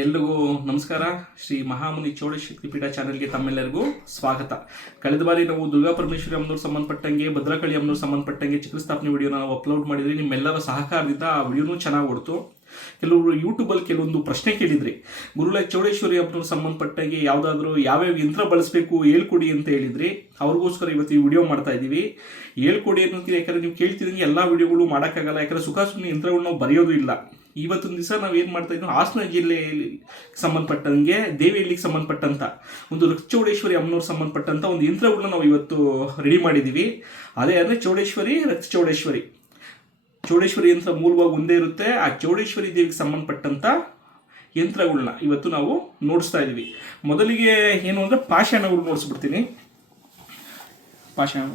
ಎಲ್ರಿಗೂ ನಮಸ್ಕಾರ. ಶ್ರೀ ಮಹಾಮುನಿ ಚೌಡ ಶಕ್ತಿಪೀಠ ಚಾನೆಲ್ಗೆ ತಮ್ಮೆಲ್ಲರಿಗೂ ಸ್ವಾಗತ. ಕಳೆದ ಬಾರಿ ನಾವು ದುರ್ಗಾ ಪರಮೇಶ್ವರಿ ಅಮ್ಮನವ್ರು ಸಂಬಂಧಪಟ್ಟಂಗೆ, ಭದ್ರಕಾಳಿ ಅಮ್ಮನವ್ರು ಸಂಬಂಧಪಟ್ಟಂಗೆ ಚಿತ್ರಸ್ಥಾಪನೆ ವಿಡಿಯೋನ ನಾವು ಅಪ್ಲೋಡ್ ಮಾಡಿದ್ರಿ. ನಿಮ್ಮೆಲ್ಲರ ಸಹಕಾರದಿಂದ ಆ ವಿಡಿಯೋನೂ ಚೆನ್ನಾಗಿ ಓಡ್ತು. ಕೆಲವರು ಯೂಟ್ಯೂಬಲ್ಲಿ ಕೆಲವೊಂದು ಪ್ರಶ್ನೆ ಕೇಳಿದ್ರಿ, ಗುರುಳೆ ಚೌಡೇಶ್ವರಿ ಅಮ್ಮನವ್ರು ಸಂಬಂಧಪಟ್ಟಂಗೆ ಯಾವುದಾದ್ರೂ ಯಾವ್ಯಾವ ಯಂತ್ರ ಬಳಸಬೇಕು ಹೇಳ್ಕೊಡಿ ಅಂತ ಹೇಳಿದ್ರಿ. ಅವ್ರಿಗೋಸ್ಕರ ಇವತ್ತು ಈ ವಿಡಿಯೋ ಮಾಡ್ತಾ ಇದ್ದೀವಿ. ಹೇಳ್ಕೊಡಿ ಅನ್ನೋದಕ್ಕೆ ಯಾಕಂದ್ರೆ ನೀವು ಕೇಳ್ತಿದಂಗೆ ಎಲ್ಲ ವಿಡಿಯೋಗಳು ಮಾಡೋಕ್ಕಾಗಲ್ಲ. ಯಾಕಂದ್ರೆ ಸುಖಾಸುಮ್ಮನೆ ಯಂತ್ರಗಳು ನಾವು ಬರೆಯೋದು ಇಲ್ಲ. ಇವತ್ತೊಂದು ದಿವಸ ನಾವು ಏನು ಮಾಡ್ತಾ ಇದ್ವಿ, ಹಾಸನ ಜಿಲ್ಲೆಯಲ್ಲಿ ಸಂಬಂಧಪಟ್ಟಂಗೆ ದೇವಿಹಳ್ಳಿಗೆ ಸಂಬಂಧಪಟ್ಟಂತ ಒಂದು ರಕ್ತಚೌಡೇಶ್ವರಿ ಅಮ್ಮನವ್ರು ಸಂಬಂಧಪಟ್ಟಂತ ಒಂದು ಯಂತ್ರಗಳನ್ನ ನಾವು ಇವತ್ತು ರೆಡಿ ಮಾಡಿದ್ದೀವಿ. ಅದೇ ಅಂದರೆ ಚೌಡೇಶ್ವರಿ ರಕ್ತಚೌಡೇಶ್ವರಿ. ಚೌಡೇಶ್ವರಿ ಯಂತ್ರ ಮೂಲವಾಗಿ ಒಂದೇ ಇರುತ್ತೆ. ಆ ಚೌಡೇಶ್ವರಿ ದೇವಿಗೆ ಸಂಬಂಧಪಟ್ಟಂತ ಯಂತ್ರಗಳನ್ನ ಇವತ್ತು ನಾವು ನೋಡಿಸ್ತಾ ಇದ್ದೀವಿ. ಮೊದಲಿಗೆ ಏನು ಅಂದರೆ ಪಾಷಾಣಗಳು ನೋಡಿಸ್ಬಿಡ್ತೀನಿ. ಪಾಷಾಣ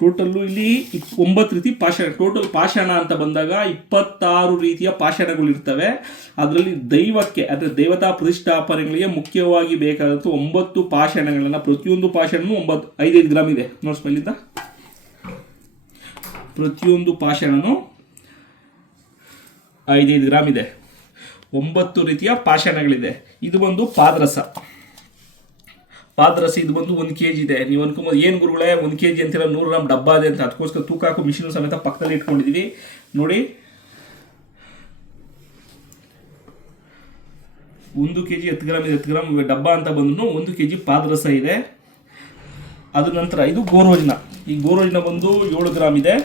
ಟೋಟಲ್ಲು ಇಲ್ಲಿ 9 ರೀತಿ ಪಾಷಾಣ. ಟೋಟಲ್ ಪಾಷಾಣ ಅಂತ ಬಂದಾಗ 26 ರೀತಿಯ ಪಾಷಾಣಗಳು ಇರ್ತವೆ. ಅದರಲ್ಲಿ ದೈವಕ್ಕೆ ಅಂದರೆ ದೇವತಾ ಪ್ರತಿಷ್ಠಾಪನೆಗಳಿಗೆ ಮುಖ್ಯವಾಗಿ ಬೇಕಾದಂಥ 9 ಪಾಷಾಣಗಳನ್ನು, ಪ್ರತಿಯೊಂದು ಪಾಷಾಣನೂ 5 ಗ್ರಾಮ್ ಇದೆ. ನೋಡ್ಸ್ ಮೇಲಿಂದ ಪ್ರತಿಯೊಂದು ಪಾಷಾಣನೂ 5 ಗ್ರಾಮ್ ಇದೆ. 9 ರೀತಿಯ ಪಾಷಾಣಗಳಿದೆ. ಇದು ಒಂದು ಪಾದರಸ. ಇದು ಬಂದು 1 kg ಇದೆ. ನೀವು ಅನ್ಕೊಂಬೋದು ಏನು ಗುರುಗಳೇ 1 kg ಅಂತೀರ, 100 ಗ್ರಾಮ್ ಡಬ್ಬ ಇದೆ ಅಂತ. ಅದಕ್ಕೋಸ್ಕರ ತೂಕ ಹಾಕೋ ಮಿಷಿನ್ ಸಮೇತ ಪಕ್ಕದಲ್ಲಿ ಇಟ್ಕೊಂಡಿದ್ದೀವಿ. ನೋಡಿ, 1 kg 10 ಗ್ರಾಮ್ ಇದೆ. 10 ಗ್ರಾಮ್ ಡಬ್ಬ ಅಂತ ಬಂದು 1 kg ಪಾದರಸ ಇದೆ. ಅದ ನಂತರ ಇದು ಗೋರೋಜನ. ಈ ಗೋರೋಜನ ಬಂದು 7 ಗ್ರಾಮ್ ಇದೆ.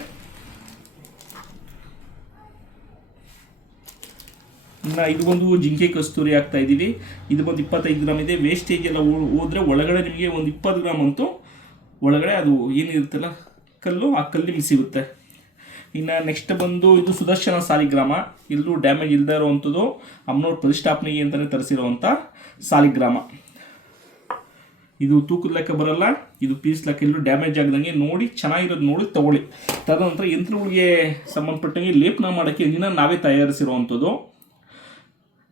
ಇನ್ನು ಇದು ಒಂದು ಜಿಂಕೆ ಕಸ್ತೂರಿ ಹಾಕ್ತಾ ಇದ್ದೀವಿ. ಇದು ಬಂದು 25 ಗ್ರಾಮ್ ಇದೆ. ವೇಸ್ಟೇಜ್ ಎಲ್ಲ ಹೋದರೆ ಒಳಗಡೆ ನಿಮಗೆ ಒಂದು 20 ಗ್ರಾಮ್ ಅಂತೂ ಒಳಗಡೆ ಅದು ಏನಿರುತ್ತಲ್ಲ ಕಲ್ಲು, ಆ ಕಲ್ಲಿ ಸಿಗುತ್ತೆ. ಇನ್ನು ನೆಕ್ಸ್ಟ್ ಬಂದು ಇದು ಸುದರ್ಶನ ಸಾಲಿಗ್ರಾಮ. ಎಲ್ಲೂ ಡ್ಯಾಮೇಜ್ ಇಲ್ಲದೆ ಇರೋವಂಥದ್ದು, ಅಮ್ಮನವ್ರ ಪ್ರತಿಷ್ಠಾಪನೆಗೆ ಅಂತಲೇ ತರಿಸಿರೋವಂಥ ಸಾಲಿಗ್ರಾಮ. ಇದು ತೂಕದ ಲೆಕ್ಕ ಬರಲ್ಲ, ಇದು ಪೀಸ್ ಲೆಕ್ಕ. ಎಲ್ಲೂ ಡ್ಯಾಮೇಜ್ ಆಗದಂಗೆ ನೋಡಿ, ಚೆನ್ನಾಗಿರೋದು ನೋಡಿ ತಗೊಳ್ಳಿ. ತದನಂತರ ಯಂತ್ರಗಳಿಗೆ ಸಂಬಂಧಪಟ್ಟಂಗೆ ಲೇಪನ ಮಾಡೋಕ್ಕೆ ಅಂಜಿನ ನಾವೇ ತಯಾರಿಸಿರುವಂಥದ್ದು.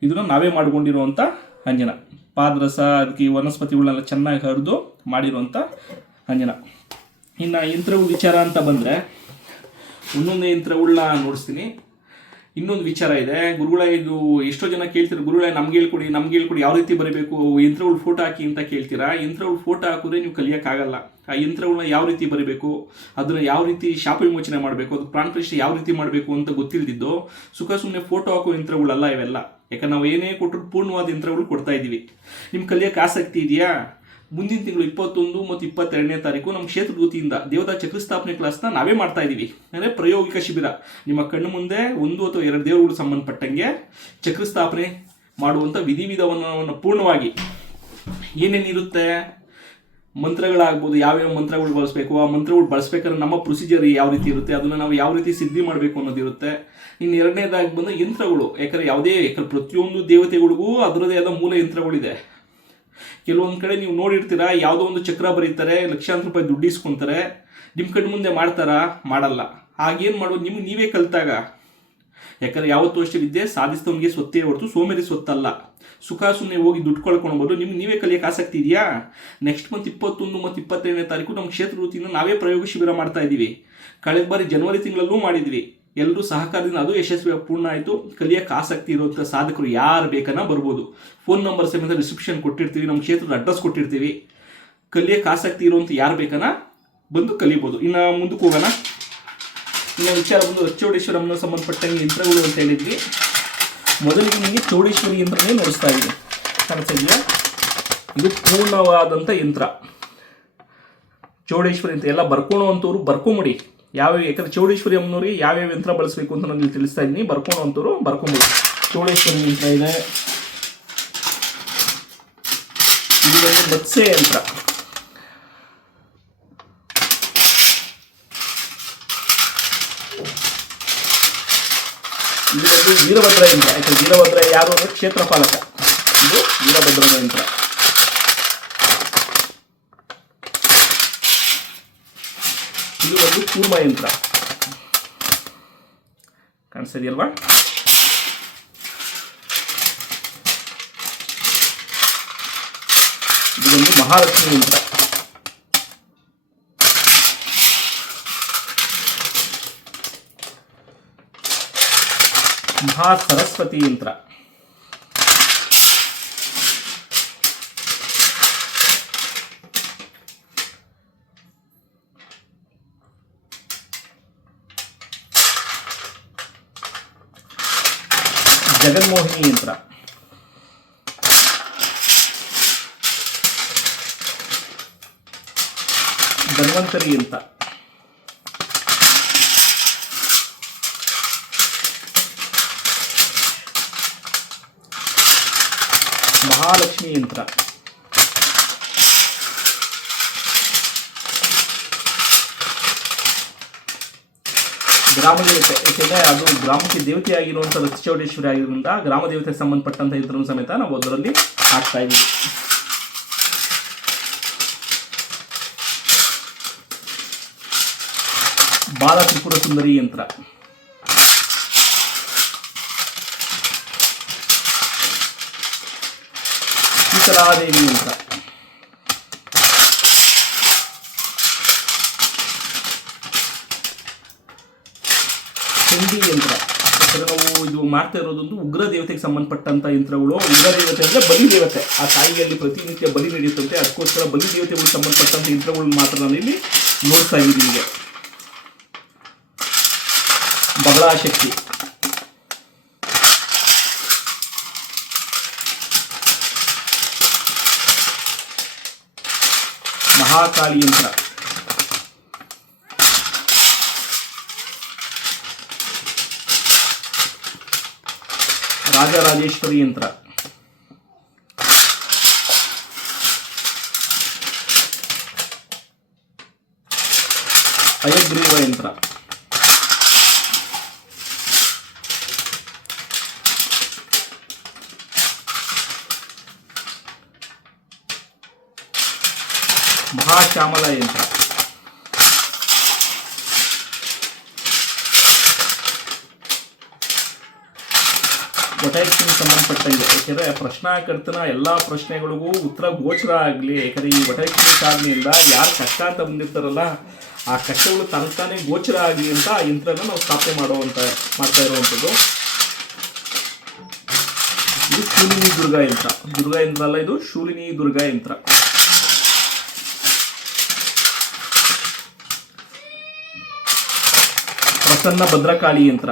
ಇದನ್ನು ನಾವೇ ಮಾಡ್ಕೊಂಡಿರುವಂಥ ಅಂಜನ ಪಾದರಸ. ಅದಕ್ಕೆ ವನಸ್ಪತಿಗಳನ್ನೆಲ್ಲ ಚೆನ್ನಾಗಿ ಹರಿದು ಮಾಡಿರುವಂಥ ಅಂಜನ. ಇನ್ನು ಯಂತ್ರಗಳ ವಿಚಾರ ಅಂತ ಬಂದರೆ ಒಂದೊಂದು ಯಂತ್ರಗಳನ್ನ ನೋಡಿಸ್ತೀನಿ. ಇನ್ನೊಂದು ವಿಚಾರ ಇದೆ ಗುರುಗಳ, ಇದು ಎಷ್ಟೋ ಜನ ಕೇಳ್ತೀರಾ, ಗುರುಗಳ ನಮ್ಗೆ ಹೇಳ್ಕೊಡಿ ಯಾವ ರೀತಿ ಬರೀಬೇಕು, ಯಂತ್ರಗಳು ಫೋಟೋ ಹಾಕಿ ಅಂತ ಕೇಳ್ತೀರಾ. ಯಂತ್ರಗಳು ಫೋಟೋ ಹಾಕಿದ್ರೆ ನೀವು ಕಲಿಯೋಕ್ಕಾಗಲ್ಲ. ಆ ಯಂತ್ರಗಳನ್ನ ಯಾವ ರೀತಿ ಬರೀಬೇಕು, ಅದನ್ನು ಯಾವ ರೀತಿ ಶಾಪ ವಿಮೋಚನೆ ಮಾಡಬೇಕು, ಅದು ಪ್ರಾಣ ಪ್ರತಿಷ್ಠೆ ಯಾವ ರೀತಿ ಮಾಡಬೇಕು ಅಂತ ಗೊತ್ತಿಲ್ದಿದ್ದು ಸುಮ್ಮನೆ ಫೋಟೋ ಹಾಕೋ ಯಂತ್ರಗಳಲ್ಲ ಇವೆಲ್ಲ. ಯಾಕಂದ್ರೆ ನಾವು ಏನೇ ಕೊಟ್ಟರು ಪೂರ್ಣವಾದ ಯಂತ್ರಗಳು ಕೊಡ್ತಾ ಇದ್ದೀವಿ. ನಿಮ್ಮ ಕಲಿಯೋಕ್ಕೆ ಆಸಕ್ತಿ ಇದೆಯಾ? ಮುಂದಿನ ತಿಂಗಳು 21 ಮತ್ತು 22ನೇ ತಾರೀಕು ನಮ್ಮ ಕ್ಷೇತ್ರದ ವತಿಯಿಂದ ದೇವತಾ ಚಕ್ರಸ್ಥಾಪನೆ ಕ್ಲಾಸ್ನ ನಾವೇ ಮಾಡ್ತಾ ಇದ್ದೀವಿ. ಅಂದರೆ ಪ್ರಾಯೋಗಿಕ ಶಿಬಿರ. ನಿಮ್ಮ ಕಣ್ಣು ಮುಂದೆ 1 ಅಥವಾ 2 ದೇವರುಗಳು ಸಂಬಂಧಪಟ್ಟಂಗೆ ಚಕ್ರಸ್ಥಾಪನೆ ಮಾಡುವಂಥ ವಿಧಿವಿಧಾನವನ್ನು ಪೂರ್ಣವಾಗಿ ಏನೇನಿರುತ್ತೆ, ಮಂತ್ರಗಳಾಗ್ಬೋದು, ಯಾವ್ಯಾವ ಮಂತ್ರಗಳು ಬಳಸಬೇಕು, ಆ ಮಂತ್ರಗಳು ಬಳಸ್ಬೇಕಾದ್ರೆ ನಮ್ಮ ಪ್ರೊಸೀಜರ್ ಯಾವ ರೀತಿ ಇರುತ್ತೆ, ಅದನ್ನು ನಾವು ಯಾವ ರೀತಿ ಸಿದ್ಧಿ ಮಾಡಬೇಕು ಅನ್ನೋದಿರುತ್ತೆ. ಇನ್ನು 2ನೇದಾಗಿ ಬಂದು ಯಂತ್ರಗಳು. ಯಾಕಂದ್ರೆ ಪ್ರತಿಯೊಂದು ದೇವತೆಗಳಿಗೂ ಅದರದೇ ಆದ ಮೂಲ ಯಂತ್ರಗಳಿದೆ. ಕೆಲವೊಂದು ಕಡೆ ನೀವು ನೋಡಿರ್ತೀರ, ಯಾವುದೋ ಒಂದು ಚಕ್ರ ಬರೀತಾರೆ, ಲಕ್ಷಾಂತರ ರೂಪಾಯಿ ದುಡ್ಡು ಇಸ್ಕೊತಾರೆ. ನಿಮ್ಮ ಕಣ್ಣು ಮುಂದೆ ಮಾಡ್ತಾರಾ? ಮಾಡಲ್ಲ. ಆಗೇನು ಮಾಡೋದು, ನಿಮ್ಗೆ ನೀವೇ ಕಲಿತಾಗ. ಯಾಕಂದರೆ ಯಾವತ್ತೂ ಅಷ್ಟೇ ವಿದ್ಯೆ ಸಾಧಿಸಿದವನಿಗೆ ಸ್ವತ್ತೇ ಹೊರತು ಸೋಮೇರಿ ಸ್ವತ್ತಲ್ಲ. ಸುಮ್ಮನೆ ಹೋಗಿ ದುಡ್ಡು ಕಳ್ಕೊಳ್ಬೋದು. ನಿಮ್ಗೆ ನೀವೇ ಕಲಿಯೋಕ್ಕೆ ಆಸಕ್ತಿ ಇದೆಯಾ? ನೆಕ್ಸ್ಟ್ ಮಂತ್ 21 ಮತ್ತು 22ನೇ ತಾರೀಕು ನಮ್ಮ ಕ್ಷೇತ್ರ ವತಿಯಿಂದ ನಾವೇ ಪ್ರಯೋಗ ಶಿಬಿರ ಮಾಡ್ತಾ ಇದ್ದೀವಿ. ಕಳೆದ ಬಾರಿ ಜನವರಿ ತಿಂಗಳಲ್ಲೂ ಮಾಡಿದ್ವಿ. ಎಲ್ಲರೂ ಸಹಕಾರದಿಂದ ಅದು ಯಶಸ್ವಿಯಾಗಿ ಪೂರ್ಣ ಆಯಿತು. ಕಲಿಯೋಕ್ಕೆ ಆಸಕ್ತಿ ಇರುವಂಥ ಸಾಧಕರು ಯಾರು ಬೇಕನ್ನ ಬರ್ಬೋದು. ಫೋನ್ ನಂಬರ್ ಸಮೇತ ರಿಸೆಪ್ಷನ್ ಕೊಟ್ಟಿರ್ತೀವಿ, ನಮ್ಮ ಕ್ಷೇತ್ರದ ಅಡ್ರೆಸ್ ಕೊಟ್ಟಿರ್ತೀವಿ. ಕಲಿಯೋಕ್ಕೆ ಆಸಕ್ತಿ ಇರುವಂಥ ಯಾರು ಬೇಕನ್ನ ಬಂದು ಕಲಿಬೋದು. ಇನ್ನು ಮುಂದಕ್ಕೆ ಹೋಗೋಣ. ಇನ್ನು ವಿಚಾರ ಬಂದು ಚೌಡೇಶ್ವರಿ ಅಮ್ಮನ ಸಂಬಂಧಪಟ್ಟಂಗೆ ಯಂತ್ರಗಳು ಅಂತ ಹೇಳಿದ್ವಿ. ಮೊದಲಿಗೆ ನಿಮಗೆ ಚೌಡೇಶ್ವರಿ ಯಂತ್ರನೇ ನೋಡಿಸ್ತಾ ಇದ್ದೀನಿ. ಕಾಣಿಸ್ತಾ, ಇದು ಪೂರ್ಣವಾದಂಥ ಯಂತ್ರ ಚೌಡೇಶ್ವರಿ ಅಂತ. ಎಲ್ಲ ಬರ್ಕೊಳ್ಳುವಂಥವ್ರು ಬರ್ಕೊಂಬಿಡಿ. ಯಾಕಂದ್ರೆ ಚೌಡೇಶ್ವರಿ ಅಮ್ಮನವ್ರಿಗೆ ಯಾವ್ಯಾವ ಯಂತ್ರ ಬಳಸಬೇಕು ಅಂತ ನಾನು ತಿಳಿಸ್ತಾ ಇದ್ದೀನಿ. ಬರ್ಕೊಳ್ಳುವಂಥವ್ರು ಬರ್ಕೊಂಬಿಡಿ. ಚೌಡೇಶ್ವರಿ ಯಂತ್ರ ಇದೆ. ಇದು ಒಂದು ಮತ್ಸ್ಯ ಯಂತ್ರ. ಇದು ಒಂದು ವೀರಭದ್ರ ಯಂತ್ರ. ಯಾಕಂದ್ರೆ ವೀರಭದ್ರ ಯಾರು ಅಂದರೆ ಕ್ಷೇತ್ರ ಪಾಲಕ. ಇದು ವೀರಭದ್ರನ ಯಂತ್ರ. ಇದು ಒಂದು ಕೂರ್ಮ ಯಂತ್ರ. ಕಾಣಿಸ್ತಿದೆಯಲ್ವಾ? ಇದು ಒಂದು ಮಹಾಲಕ್ಷ್ಮಿ ಯಂತ್ರ. ಮಹಾ ಸರಸ್ವತಿ ಯಂತ್ರ. ಜಗನ್ಮೋಹಿನಿ ಯಂತ್ರ, ಧನ್ವಂತರಿ ಯಂತ್ರ, ಮಹಾಲಕ್ಷ್ಮಿ ಯಂತ್ರ, ಗ್ರಾಮ ದೇವತೆ, ಏಕೆಂದರೆ ಅದು ಗ್ರಾಮಕ್ಕೆ ದೇವತೆ ಆಗಿರುವಂಥ ರಥಚೌಡೇಶ್ವರಿ ಆಗಿರೋದ್ರಿಂದ ಗ್ರಾಮ ದೇವತೆಗೆ ಸಂಬಂಧಪಟ್ಟಂಥ ಯಂತ್ರನೂ ಸಮೇತ ನಾವು ಅದರಲ್ಲಿ ಹಾಕ್ತಾ ಇದ್ದೀವಿ. ಬಾಲ ತ್ರಿಪುರ ಸುಂದರಿ ಯಂತ್ರ, ಶೀತಲಾದೇವಿ ಯಂತ್ರ, ಚಂಡಿ ಯಂತ್ರ. ನಾವು ಇದು ಮಾಡ್ತಾ ಇರೋದೊಂದು ಉಗ್ರ ದೇವತೆಗೆ ಸಂಬಂಧಪಟ್ಟಂಥ ಯಂತ್ರಗಳು. ಉಗ್ರ ದೇವತೆ ಅಂದರೆ ಬಲಿ ದೇವತೆ, ಆ ತಾಯಿಯಲ್ಲಿ ಪ್ರತಿನಿತ್ಯ ಬಲಿ ನಡೆಯುತ್ತಂತೆ, ಅದಕ್ಕೋಸ್ಕರ ಬಲಿ ದೇವತೆಗಳು ಸಂಬಂಧಪಟ್ಟಂಥ ಯಂತ್ರಗಳನ್ನ ಮಾತ್ರ ನಾನು ಇಲ್ಲಿ ನೋಡ್ತಾ ಇದ್ದೀನಿ. ಈಗ ಬಗಳಾಶಕ್ತಿ, ಮಹಾಕಾಳಿ ಯಂತ್ರ, ರಾಜರಾಜೇಶ್ವರಿ ಯಂತ್ರ, ಹಯಗ್ರೀವ ಯಂತ್ರ, ಮಹಾಶ್ಯಾಮಲ ಯಂತ್ರ, ವಟೈಕ್ಷಿಗೆ ಸಂಬಂಧಪಟ್ಟಂಗೆ. ಯಾಕೆಂದರೆ ಪ್ರಶ್ನಾಕರ್ತನ ಎಲ್ಲ ಪ್ರಶ್ನೆಗಳಿಗೂ ಉತ್ತರ ಗೋಚರ ಆಗಲಿ. ಯಾಕಂದರೆ ಈ ವಟೈಕ್ಷಿಣಿ ಸಾಧನೆಯಿಂದ ಯಾರು ಕಷ್ಟ ಅಂತ ಬಂದಿರ್ತಾರಲ್ಲ, ಆ ಕಷ್ಟಗಳು ತಾನೇ ಗೋಚರ ಆಗಲಿ ಅಂತ ಆ ಯಂತ್ರನ ನಾವು ಸ್ಥಾಪನೆ ಮಾಡ್ತಾ ಇರುವಂಥದ್ದು. ಇದು ಶೂಲಿನಿ ದುರ್ಗಾ ಯಂತ್ರ. ದುರ್ಗಾ ಯಂತ್ರ ಅಲ್ಲ, ಇದು ಶೂಲಿನಿ ದುರ್ಗಾ ಯಂತ್ರ. ಪ್ರಸನ್ನ ಭದ್ರಕಾಳಿ ಯಂತ್ರ,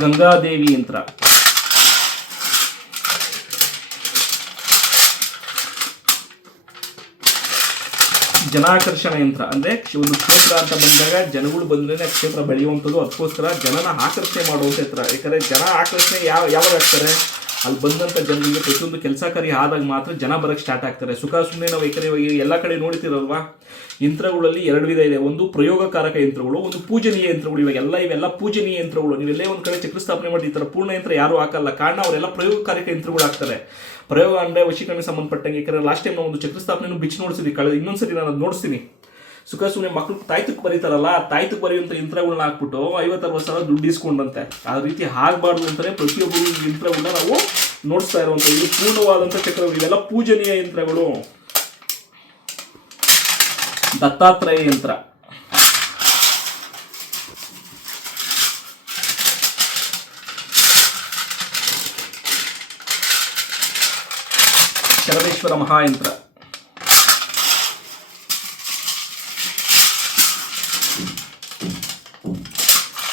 ಗಂಗಾದೇವಿ ಯಂತ್ರ, ಜನಾಕರ್ಷಣ ಯಂತ್ರ. ಅಂದರೆ ಒಂದು ಕ್ಷೇತ್ರ ಅಂತ ಬಂದಾಗ ಜನಗಳು ಬಂದ್ರೆ ಕ್ಷೇತ್ರ ಬೆಳೆಯುವಂಥದ್ದು, ಅದಕ್ಕೋಸ್ಕರ ಜನನ ಆಕರ್ಷಣೆ ಮಾಡುವಂಥ ಯಂತ್ರ. ಯಾಕಂದರೆ ಜನ ಆಕರ್ಷಣೆ ಯಾವಾಗ ಆಗ್ತಾರೆ, ಅಲ್ಲಿ ಬಂದಂಥ ಜನರಿಗೆ ಪ್ರತಿಯೊಂದು ಕೆಲಸ ಕಾರ್ಯ ಆದಾಗ ಮಾತ್ರ ಜನ ಬರೋಕ್ಕೆ ಸ್ಟಾರ್ಟ್ ಆಗ್ತಾರೆ. ಸುಖ ಸುಮ್ಮನೆ ನಾವು ಏಕರೆ ಎಲ್ಲ ಕಡೆ ನೋಡ್ತಿರಲ್ವಾ, ಯಂತ್ರಗಳಲ್ಲಿ ಎರಡು ವಿಧ ಇದೆ. ಒಂದು ಪ್ರಯೋಗಕಾರಕ ಯಂತ್ರಗಳು, ಒಂದು ಪೂಜನೀಯ ಯಂತ್ರಗಳು. ಇವೆಲ್ಲ ಪೂಜನೀಯ ಯಂತ್ರಗಳು. ನೀವೆಲ್ಲೇ ಒಂದು ಕಡೆ ಚಕ್ರ ಸ್ಥಾಪನೆ ಮಾಡಿ ಈ ಥರ ಪೂರ್ಣ ಯಂತ್ರ ಯಾರೂ ಹಾಕಲ್ಲ. ಕಾರಣ ಅವರೆಲ್ಲ ಪ್ರಯೋಗಕಾರಕ ಯಂತ್ರಗಳು ಆಗ್ತಾರೆ. ಪ್ರಯೋಗ ಅಂದರೆ ವಶೀಕರಣಕ್ಕೆ ಸಂಬಂಧಪಟ್ಟಂಗೆ. ಯಾಕಂದರೆ ಲಾಸ್ಟ್ ಟೈಮ್ ನಾವು ಒಂದು ಚಕ್ರ ಸ್ಥಾಪನೆ ಬಿಚ್ಚಿ ನೋಡಿಸಿದ್ವಿ, ಇನ್ನೊಂದ್ಸರಿ ನಾನು ಅದು ನೋಡಿಸ್ತೀನಿ. ಸುಖ ಸುಮ್ಮನೆ ಮಕ್ಕಳು ತಾಯ್ತಕ್ಕೆ ಬರೀತಾರಲ್ಲ, ತಾಯ್ತಕ್ಕೆ ಬರೆಯುವಂಥ ಯಂತ್ರಗಳನ್ನ ಹಾಕ್ಬಿಟ್ಟು 50-60 ಸಾವಿರ ದುಡ್ಡು ಇಸ್ಕೊಂಡಂತೆ. ಆ ರೀತಿ ಆಗಬಾರ್ದು ಅಂತಲೇ ಪ್ರತಿಯೊಬ್ಬರು ಈ ಯಂತ್ರಗಳನ್ನ ನಾವು ನೋಡಿಸ್ತಾ ಇರುವಂಥ ಇದು ಪೂರ್ಣವಾದಂಥ ಚಕ್ರಗಳು. ಇವೆಲ್ಲ ಪೂಜನೀಯ ಯಂತ್ರಗಳು. ದತ್ತಾತ್ರೇಯ ಯಂತ್ರ, ಶರದೇಶ್ವರ ಮಹಾಯಂತ್ರ,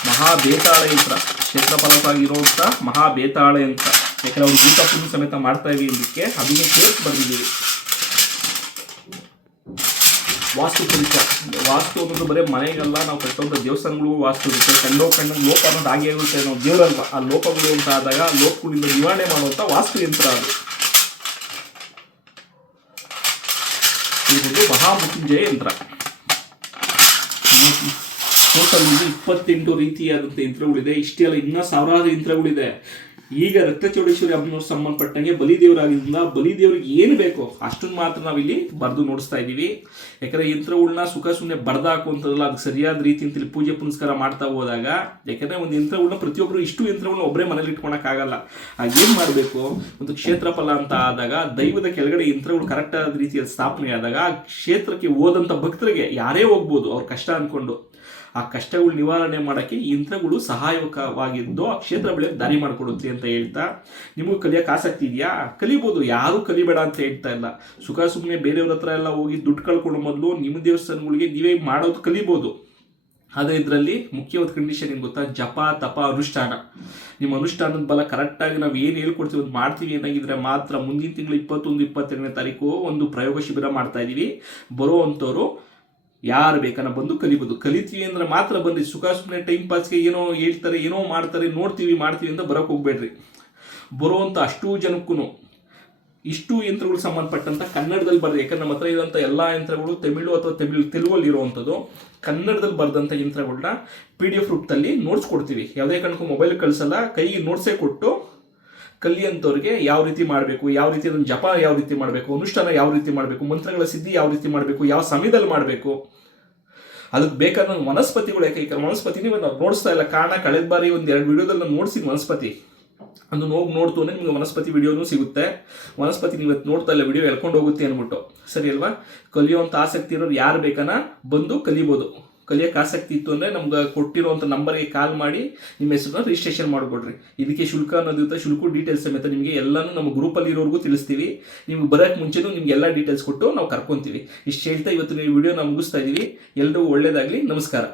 ಮಹಾಬೇತಾಳ ಯಂತ್ರ, ಕ್ಷೇತ್ರಫಲವಾಗಿರುವಂಥ ಮಹಾಬೇತಾಳ ಯಂತ್ರ. ಯಾಕಂದರೆ ಅವ್ರು ಊಟ ಸಮೇತ ಮಾಡ್ತಾ ಇದೀವಿ, ಇದಕ್ಕೆ ಅದನ್ನೇ ಕೇಸ್ ಬಂದಿದ್ದೀವಿ. ವಾಸ್ತು ಪರಿಚಯ. ವಾಸ್ತು ಅನ್ನೋದು ಬರೀ ಮನೆಗೆಲ್ಲ ನಾವು ಕಟ್ಟುವಂಥ ದೇವಸ್ಥಾನಗಳಿಗೂ ವಾಸ್ತು ಇರುತ್ತೆ. ಕಣ್ಣಂಗೆ ಲೋಪ ಅನ್ನೋದು ಹಾಗೆ ಆಗುತ್ತೆ. ನಾವು ದೇವರಲ್ವ, ಆ ಲೋಪಗಳು ಅಂತ ಆದಾಗ ಲೋಪಗಳಿಂದ ನಿವಾರಣೆ ಮಾಡುವಂಥ ವಾಸ್ತು ಯಂತ್ರ ಅದು. ಇದು ಮಹಾಮೃತ್ಯುಂಜಯ ಯಂತ್ರ. ಟೋಟಲ್ 28 ರೀತಿಯಾದಂಥ ಯಂತ್ರಗಳಿದೆ. ಇಷ್ಟೇ ಅಲ್ಲ, ಇನ್ನೂ ಸಾವಿರಾರು ಯಂತ್ರಗಳಿದೆ. ಈಗ ರಕ್ತಚೌಡೇಶ್ವರಿ ಹಬ್ಬನವ್ರು ಸಂಬಂಧಪಟ್ಟಂಗೆ ಬಲಿದೇವರಾಗಿದ್ದರಿಂದ ಬಲಿದೇವ್ರಿಗೆ ಏನು ಬೇಕೋ ಅಷ್ಟನ್ನು ಮಾತ್ರ ನಾವಿಲ್ಲಿ ಬರೆದು ನೋಡಿಸ್ತಾ ಇದ್ದೀವಿ. ಯಾಕಂದರೆ ಯಂತ್ರಗಳನ್ನ ಸುಖ ಸುಮ್ಮನೆ ಬರೆದು ಹಾಕುವಂಥದ್ದಲ್ಲ, ಅದಕ್ಕೆ ಸರಿಯಾದ ರೀತಿಯಲ್ಲಿ ಪೂಜೆ ಪುನಸ್ಕಾರ ಮಾಡ್ತಾ ಹೋದಾಗ, ಯಾಕಂದರೆ ಒಂದು ಯಂತ್ರಗಳನ್ನ ಪ್ರತಿಯೊಬ್ಬರು ಇಷ್ಟು ಯಂತ್ರಗಳನ್ನ ಒಬ್ಬರೇ ಮನೇಲಿ ಇಟ್ಕೊಳಕ್ಕಾಗಲ್ಲ. ಏನು ಮಾಡಬೇಕು, ಒಂದು ಕ್ಷೇತ್ರಫಲ ಅಂತ ಆದಾಗ ದೈವದ ಕೆಳಗಡೆ ಯಂತ್ರಗಳು ಕರೆಕ್ಟಾದ ರೀತಿಯಲ್ಲಿ ಸ್ಥಾಪನೆ ಆದಾಗ ಆ ಕ್ಷೇತ್ರಕ್ಕೆ ಹೋದಂಥ ಭಕ್ತರಿಗೆ ಯಾರೇ ಹೋಗ್ಬೋದು ಅವ್ರ ಕಷ್ಟ ಅಂದ್ಕೊಂಡು. ಆ ಕಷ್ಟಗಳು ನಿವಾರಣೆ ಮಾಡೋಕ್ಕೆ ಈ ಯಂತ್ರಗಳು ಸಹಾಯಕವಾಗಿದ್ದು ಆ ಕ್ಷೇತ್ರ ಬೆಳೆಯೋಕ್ಕೆ ದಾರಿ ಮಾಡಿಕೊಡುತ್ತೆ ಅಂತ ಹೇಳ್ತಾ, ನಿಮಗೂ ಕಲಿಯೋಕ್ಕೆ ಆಸಕ್ತಿ ಇದೆಯಾ, ಕಲಿಬೋದು. ಯಾರೂ ಕಲಿಬೇಡ ಅಂತ ಹೇಳ್ತಾ ಇಲ್ಲ. ಸುಖ ಸುಮ್ಮನೆ ಬೇರೆಯವ್ರ ಹತ್ರ ಎಲ್ಲ ಹೋಗಿ ದುಡ್ಡು ಕಳ್ಕೊಳ್ಳೋ ಮೊದಲು ನಿಮ್ಮ ದೇವಸ್ಥಾನಗಳಿಗೆ ನೀವೇ ಮಾಡೋದು ಕಲಿಬೋದು. ಆದರೆ ಇದರಲ್ಲಿ ಮುಖ್ಯವಾದ ಕಂಡೀಷನ್ ಏನು ಗೊತ್ತಾ, ಜಪ ತಪ ಅನುಷ್ಠಾನ. ನಿಮ್ಮ ಅನುಷ್ಠಾನದ ಬಲ ಕರೆಕ್ಟಾಗಿ ನಾವು ಏನು ಹೇಳ್ಕೊಡ್ತೀವಿ ಅದು ಮಾಡ್ತೀವಿ ಏನಾಗಿದ್ರೆ ಮಾತ್ರ ಮುಂದಿನ ತಿಂಗಳು 21, 22ನೇ ತಾರೀಕು ಒಂದು ಪ್ರಯೋಗ ಶಿಬಿರ ಮಾಡ್ತಾ ಇದ್ದೀವಿ. ಬರುವಂಥವ್ರು ಯಾರು ಬೇಕನ್ನ ಬಂದು ಕಲಿಬೋದು. ಕಲಿತೀವಿ ಅಂದ್ರೆ ಮಾತ್ರ ಬಂದು ಸುಮ್ಮನೆ ಟೈಮ್ ಪಾಸ್ಗೆ ಏನೋ ಹೇಳ್ತಾರೆ, ಏನೋ ಮಾಡ್ತಾರೆ, ನೋಡ್ತೀವಿ ಮಾಡ್ತೀವಿ ಅಂತ ಬರೋಕ್ಕೆ ಹೋಗ್ಬೇಡ್ರಿ. ಬರುವಂಥ ಅಷ್ಟೂ ಜನಕ್ಕೂ ಇಷ್ಟು ಯಂತ್ರಗಳು ಸಂಬಂಧಪಟ್ಟಂತ ಕನ್ನಡದಲ್ಲಿ ಬರೆದ, ಯಾಕಂದ್ರೆ ನಮ್ಮ ಹತ್ರ ಇರುವಂಥ ಎಲ್ಲ ಯಂತ್ರಗಳು ತಮಿಳು ಅಥವಾ ತೆಲುಗಲ್ಲಿ ಇರುವಂಥದ್ದು. ಕನ್ನಡದಲ್ಲಿ ಬರೆದಂಥ ಯಂತ್ರಗಳನ್ನ PDF ರೂಪದಲ್ಲಿ ನೋಟ್ಸ್ ಕೊಡ್ತೀವಿ. ಯಾವುದೇ ಕಾರಣಕ್ಕೂ ಮೊಬೈಲ್ ಕಳಿಸಲ್ಲ, ಕೈಗೆ ನೋಟ್ಸೇ ಕೊಟ್ಟು ಕಲಿಯಂಥವ್ರಿಗೆ ಯಾವ ರೀತಿ ಮಾಡಬೇಕು, ಯಾವ ರೀತಿ ಅದನ್ನು ಜಪ ಯಾವ ರೀತಿ ಮಾಡಬೇಕು, ಅನುಷ್ಠಾನ ಯಾವ ರೀತಿ ಮಾಡಬೇಕು, ಮಂತ್ರಗಳ ಸಿದ್ಧಿ ಯಾವ ರೀತಿ ಮಾಡಬೇಕು, ಯಾವ ಸಮಯದಲ್ಲಿ ಮಾಡಬೇಕು, ಅದಕ್ಕೆ ಬೇಕಾದ ವನಸ್ಪತಿಗಳು. ಯಾಕೆ ವನಸ್ಪತಿ ನೀವು ನಾವು ನೋಡಿಸ್ತಾ ಇಲ್ಲ, ಕಾರಣ ಕಳೆದ ಬಾರಿ ಒಂದು 2 ವಿಡಿಯೋದಲ್ಲಿ ನಾನು ನೋಡಿಸಿದ ವನಸ್ಪತಿ, ಅದು ನೋಡ್ತು ಅಂದರೆ ನಿಮಗೆ ವನಸ್ಪತಿ ವಿಡಿಯೋನೂ ಸಿಗುತ್ತೆ. ವನಸ್ಪತಿ ನೀವು ನೋಡ್ತಾ ಇಲ್ಲ, ವಿಡಿಯೋ ಎಳ್ಕೊಂಡು ಹೋಗುತ್ತೆ ಅಂದ್ಬಿಟ್ಟು, ಸರಿ ಅಲ್ವಾ? ಕಲಿಯುವಂಥ ಆಸಕ್ತಿ ಇರೋರು ಯಾರು ಬೇಕನ್ನ ಬಂದು ಕಲಿಬೋದು. ಕಲಿಯೋಕ್ಕೆ ಆಸಕ್ತಿ ಇತ್ತು ಅಂದರೆ ನಮ್ಗೆ ಕೊಟ್ಟಿರೋವಂಥ ನಂಬರ್ಗೆ ಕಾಲ್ ಮಾಡಿ ನಿಮ್ಮ ಹೆಸರನ್ನ ರಿಜಿಸ್ಟ್ರೇಷನ್ ಮಾಡಿಕೊಡ್ರಿ. ಇದಕ್ಕೆ ಶುಲ್ಕ ಅನ್ನೋದಿರುತ್ತೆ, ಶುಲ್ಕ ಡೀಟೇಲ್ಸ್ ಸಮೇತ ನಿಮಗೆ ಎಲ್ಲನೂ ನಮ್ಮ ಗ್ರೂಪಲ್ಲಿ ಇರೋರ್ಗೂ ತಿಳಿಸ್ತೀವಿ. ನಿಮ್ಗೆ ಬರೋಕ್ಕೆ ಮುಂಚೆನೂ ನಿಮ್ಗೆ ಎಲ್ಲ ಡೀಟೇಲ್ಸ್ ಕೊಟ್ಟು ನಾವು ಕರ್ಕೊತೀವಿ. ಇಷ್ಟು ಹೇಳ್ತಾ ಇವತ್ತು ನೀವು ವಿಡಿಯೋನ ಮುಗಿಸ್ತಾ ಇದ್ದೀವಿ. ಎಲ್ಲರಿಗೂ ಒಳ್ಳೆಯದಾಗಲಿ. ನಮಸ್ಕಾರ.